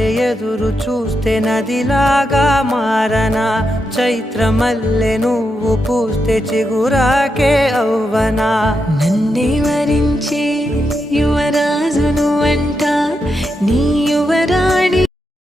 వలె ఎదురు చూస్తే నదిలాగా మారనా, చైత్రమల్లె నువ్వు పూస్తే చిగురాకే అవ్వనా. నన్నే వరించే యువరాజును అంట నీ యువరాజు